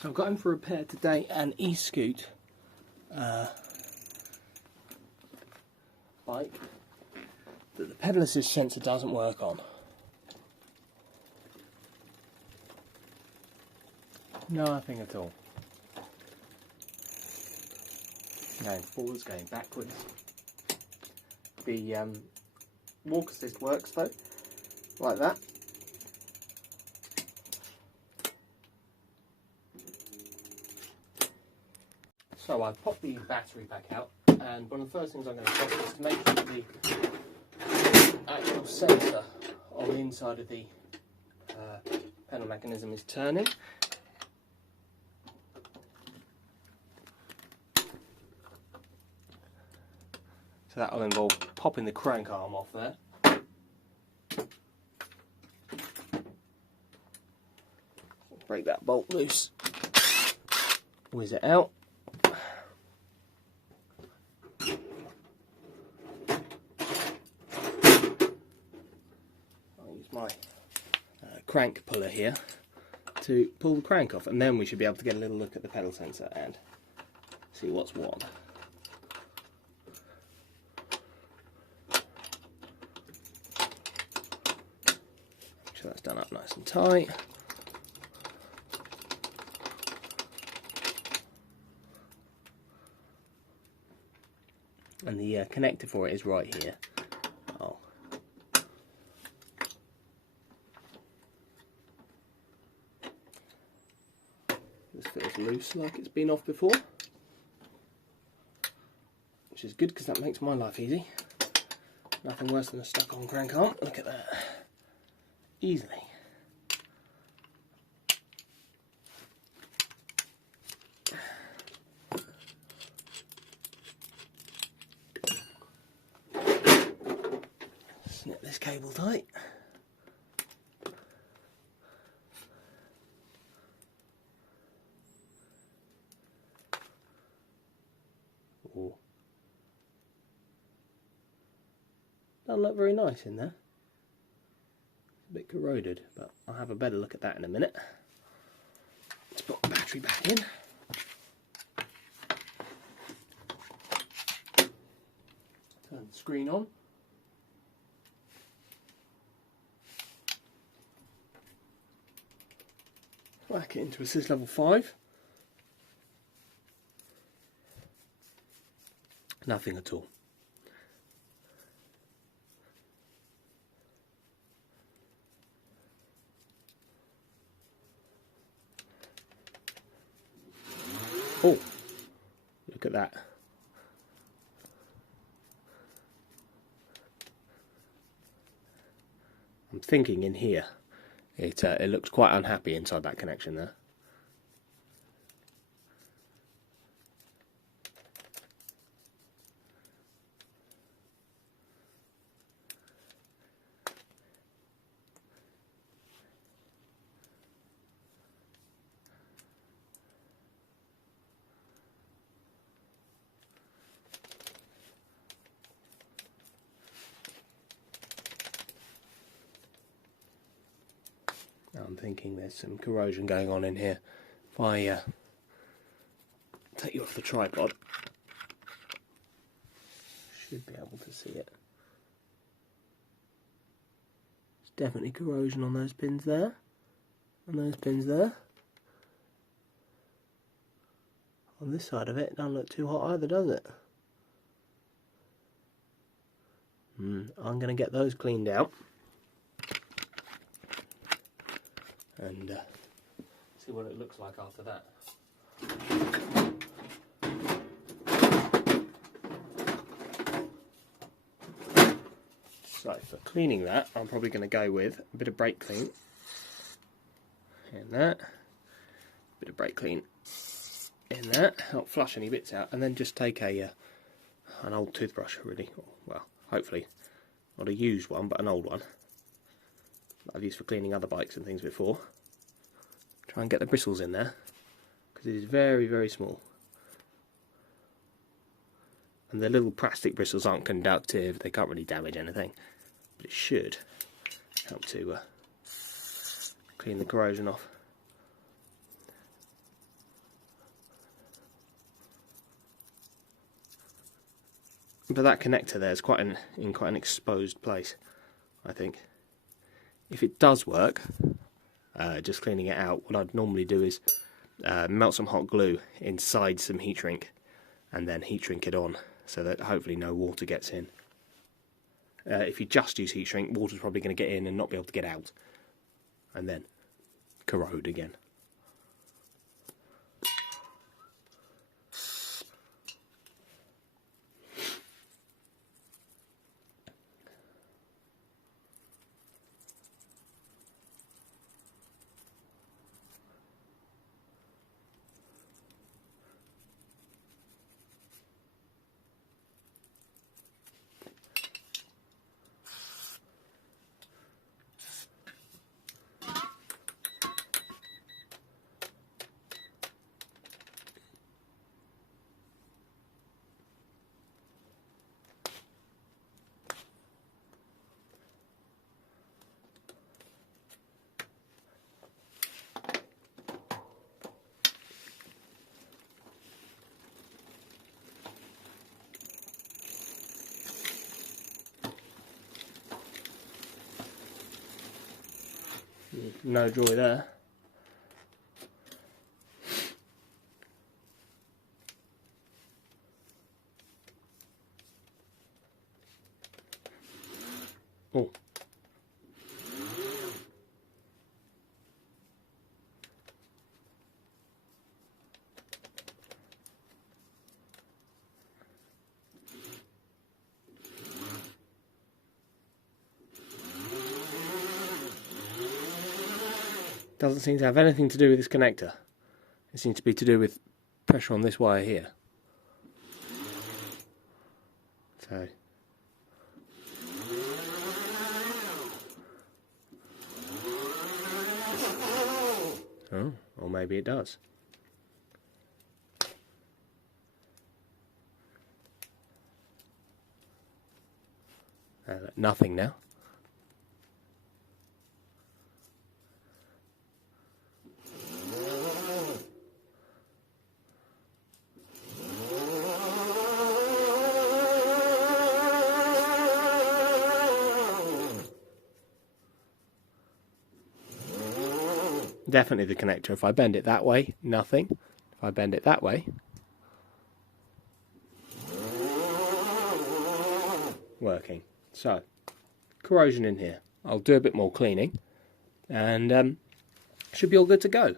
So I've got in for repair today an Eskute bike that the pedal assist sensor doesn't work on. Nothing at all. Going forwards, going backwards. The walk assist works though, like that. So I've popped the battery back out, and one of the first things I'm going to check is to make sure that the actual sensor on the inside of the pedal mechanism is turning. So that will involve popping the crank arm off there. Break that bolt loose, whiz it out. My crank puller here to pull the crank off, and then we should be able to get a little look at the pedal sensor and see what's what. Make sure that's done up nice and tight. And the connector for it is right here. This feels loose like it's been off before, which is good because that makes my life easy. Nothing worse than a stuck on crank arm. Look at that. Easily. Snip this cable tight. Doesn't look very nice in there. It's a bit corroded, but I'll have a better look at that in a minute. Let's put the battery back in. Turn the screen on. Whack it into assist level 5. Nothing at all. Oh, look at that. I'm thinking in here, it looks quite unhappy inside that connection there. I'm thinking there's some corrosion going on in here. If I take you off the tripod, should be able to see it. There's definitely corrosion on those pins there, and those pins there. On this side of it, it doesn't look too hot either, does it? I'm going to get those cleaned out. And see what it looks like after that. So for cleaning that, I'm probably going to go with a bit of brake clean, in that, a bit of brake clean in that, help flush any bits out, and then just take an old toothbrush, really, well, hopefully not a used one, but an old one that I've used for cleaning other bikes and things before. Try and get the bristles in there, because it is very, very small. And the little plastic bristles aren't conductive, they can't really damage anything, but it should help to clean the corrosion off. but that connector there is in quite an exposed place, I think. If it does work, just cleaning it out, what I'd normally do is melt some hot glue inside some heat shrink and then heat shrink it on so that hopefully no water gets in. If you just use heat shrink, water's probably going to get in and not be able to get out, and then corrode again. No joy there. Oh. Doesn't seem to have anything to do with this connector. It seems to be to do with pressure on this wire here. So oh, or maybe it does. Nothing now. Definitely the connector. If I bend it that way, nothing. If I bend it that way, working. So, corrosion in here. I'll do a bit more cleaning and should be all good to go.